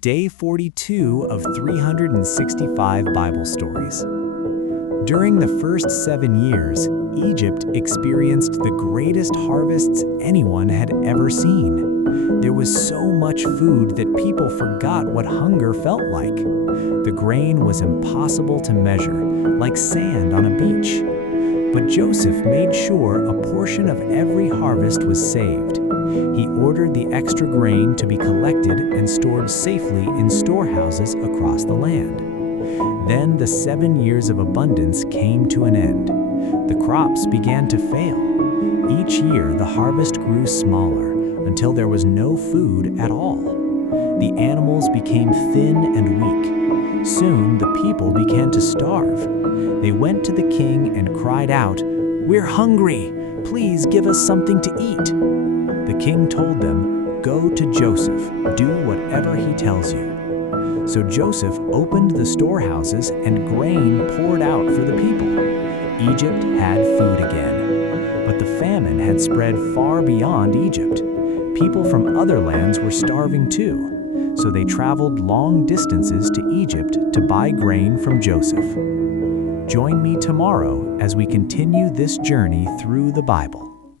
Day 42 of 365 Bible Stories. During the first 7 years, Egypt experienced the greatest harvests anyone had ever seen. There was so much food that people forgot what hunger felt like. The grain was impossible to measure, like sand on a beach. But Joseph made sure a portion of every harvest was saved. He ordered the extra grain to be collected and stored safely in storehouses across the land. Then the 7 years of abundance came to an end. The crops began to fail. Each year the harvest grew smaller until there was no food at all. The animals became thin and weak. Soon the people began to starve. They went to the king and cried out, "We're hungry! Please give us something to eat." The king told them, "Go to Joseph, do whatever he tells you." So Joseph opened the storehouses and grain poured out for the people. Egypt had food again. But the famine had spread far beyond Egypt. People from other lands were starving too, so they traveled long distances to Egypt to buy grain from Joseph. Join me tomorrow as we continue this journey through the Bible.